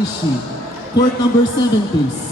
Aishi. Court number 7, please.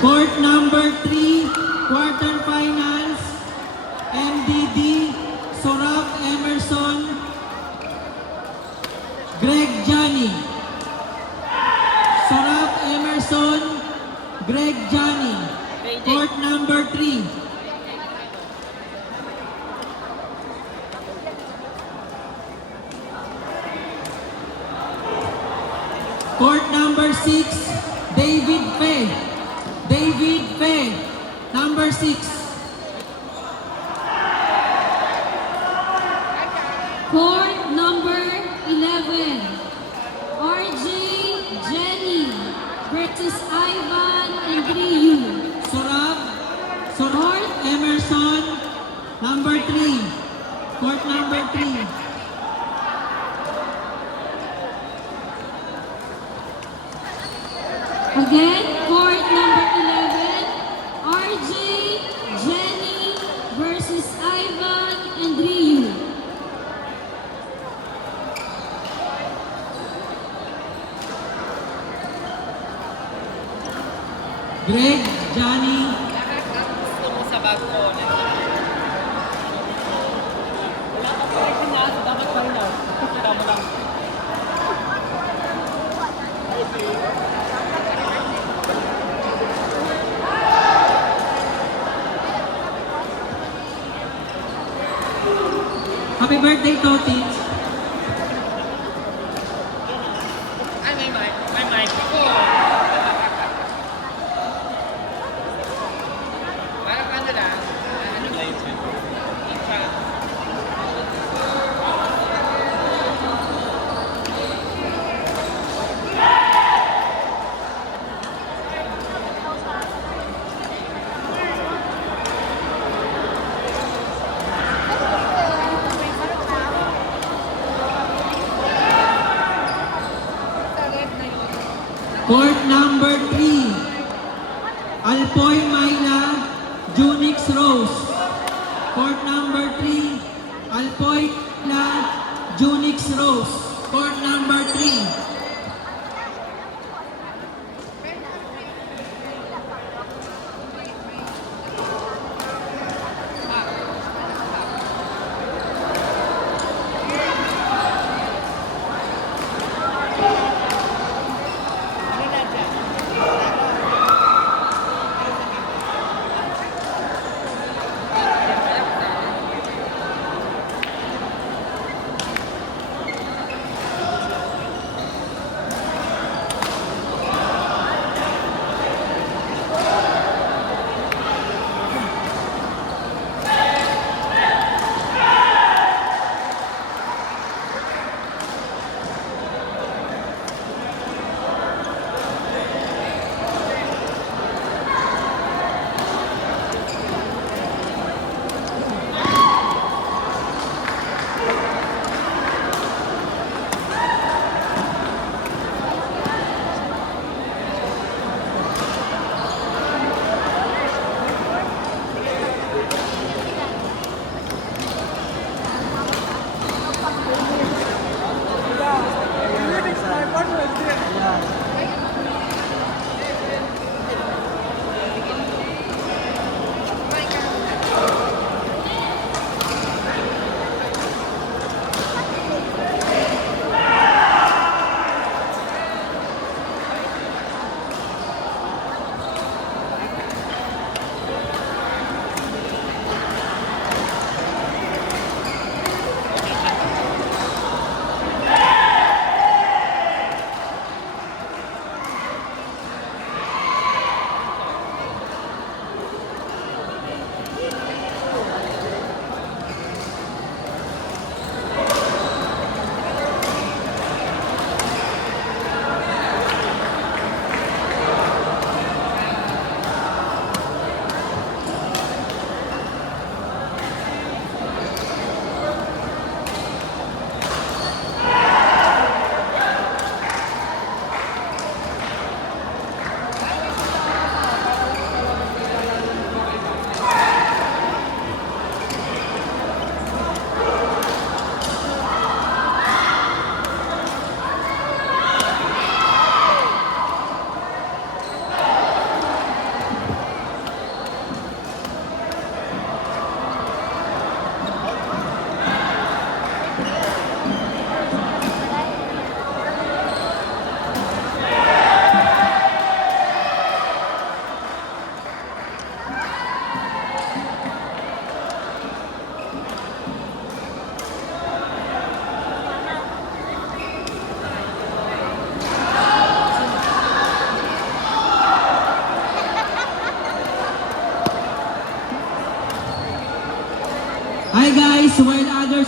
Court number 3, quarterfinals, MDD, Sorab Emerson, Greg Johnny. Sorab Emerson, Greg Johnny. Court number 3. Court number 6, David Fay. David Fay, number 6. Court number 11, RJ Jenny versus Ivan Andriu. Sorab Emerson, number 3. Court number 3. Again, court number 11, RJ Jenny versus Ivan Andriu. Greg Johnny. Gusto mo sa bag ko. Wala ka pa rin na. Dapat pa rin na. Kita mo lang. Happy birthday, Toti. Ay, may mic. May mic ako. Parang ano lang. Ano ba yun?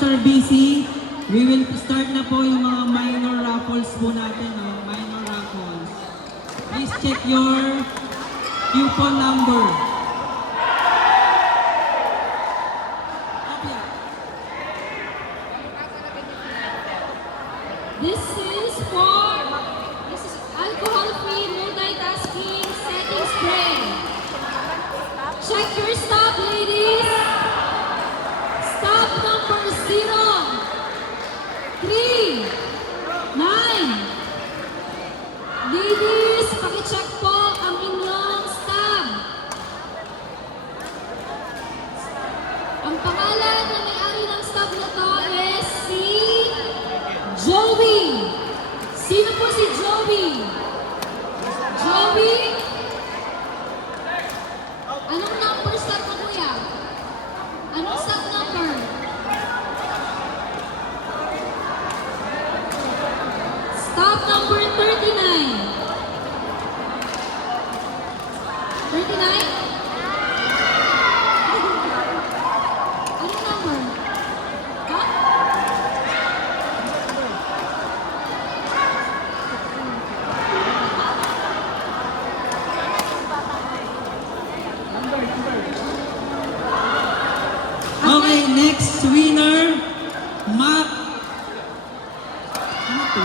Sir BC, we will start na po yung mga minor raffles po natin, no? Minor raffles. Please check your coupon number. This is alcohol-free multitasking setting spray. Check your stop, ladies. Stop number 0, 3, 9. Ladies, pakicheck po ang inyong stop. Ang pangalan na may-ari ng stop na to is si Joey. Sino po si Joey? Joey? Anong number stop mo, kuya? Anong stop number? Stop number 39. 39? Anong number? Ha? Okay, next winner, MAC. Ano to?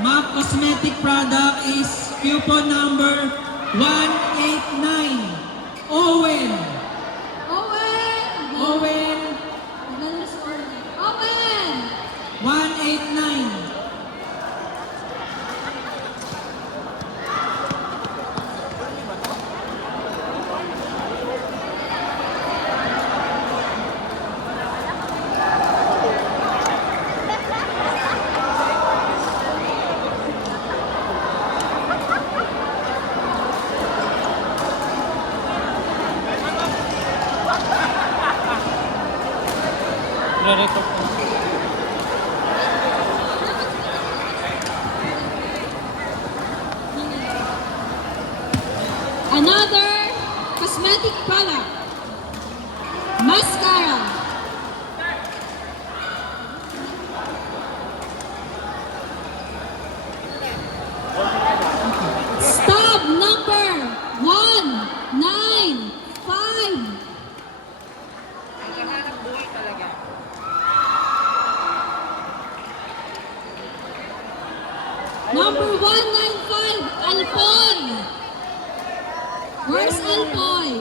MAC cosmetic product is coupon number 189. Owen. Owen! Owen Maganda sa order. Owen! 189. Re-record ko. Another cosmetic product. Mascara. Stop number 195. Number 195, Alpoy. Where's Alpoy?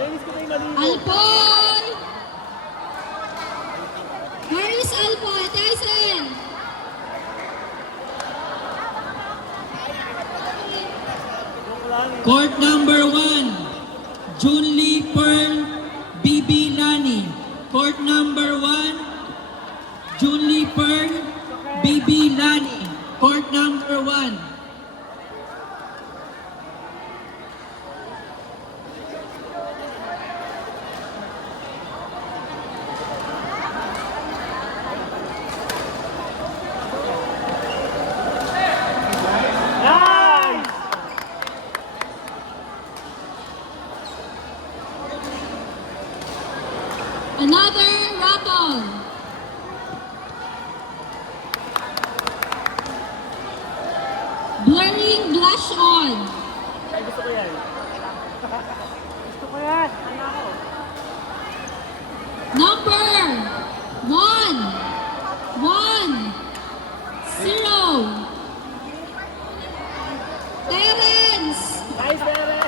Ladies ko na yung maligo. Alpoy! Where is Alpoy? Tyson! Court number 1, Junlie Pearl BB Lani. Court number 1, Junlie Pearl BB Lani. Court number 1. Nice! Another raffle. Blurring blush on. Ay, gusto ko yan. Gusto ko yan. Ano ako? Number 1, 0. Terence! Nice, Tere!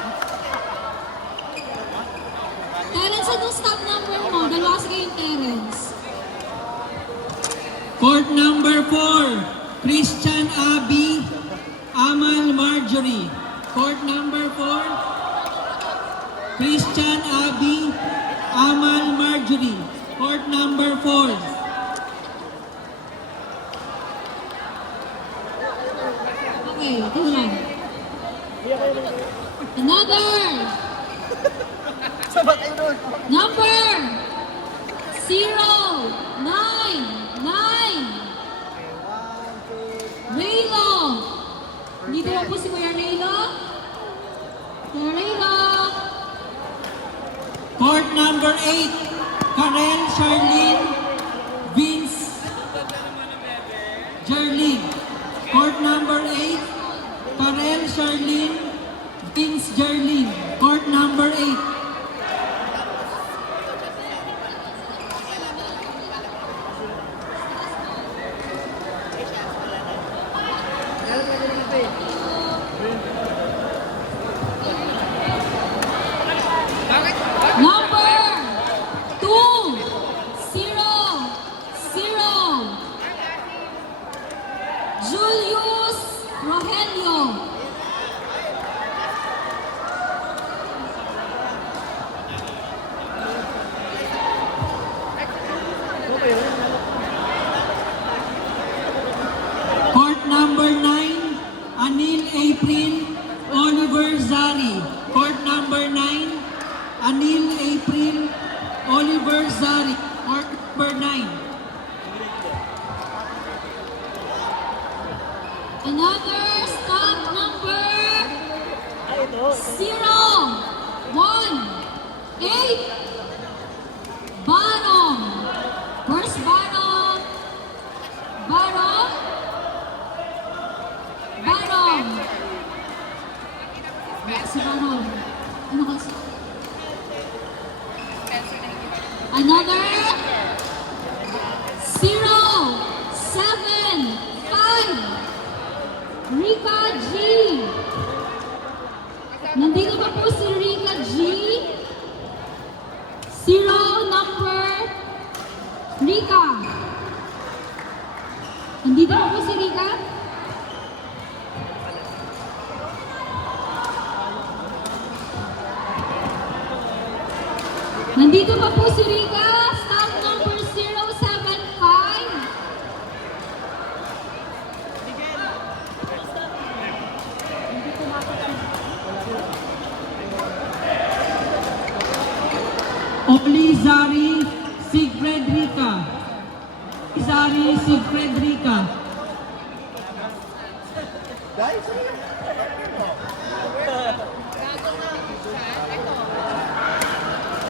Terence, anong stop number mo? Dalawa kasi kayong Terence. Court number 4, Christian Abby Amal Marjorie. Court number 4, Christian Abby Amal Marjorie. Court number 4. Okay, ito lang. Hindi ako yung Another! Sabat kayo doon. Number 099. Raylo. Dito mo po si Kuya Raylo. Kuya Raylo. Court number 8, Karen Charlene Vince Jerlin. Court number 8, Karen Charlene Vince Jerlin. Court number 8. Number 2, 0, 0. Julius Rogelio. Court number 9, Anil April Oliver Zari. Court number 9, Anil April Oliver Zari. Court number 9. Another stop number Ay, ito. 0, 1, 8. Bottom. First bottom. Bottom. Bottom. Si Bottom. Ano kasi? Another 0, 7, 5. Rika G. Nandito pa po si Rika G. 0 number Rika. Nandito pa po si Rika. Nandito pa po si Rika. Stop number 075. Oli Zari Sigfred Rica. Zari Sigfred Rica. Guys,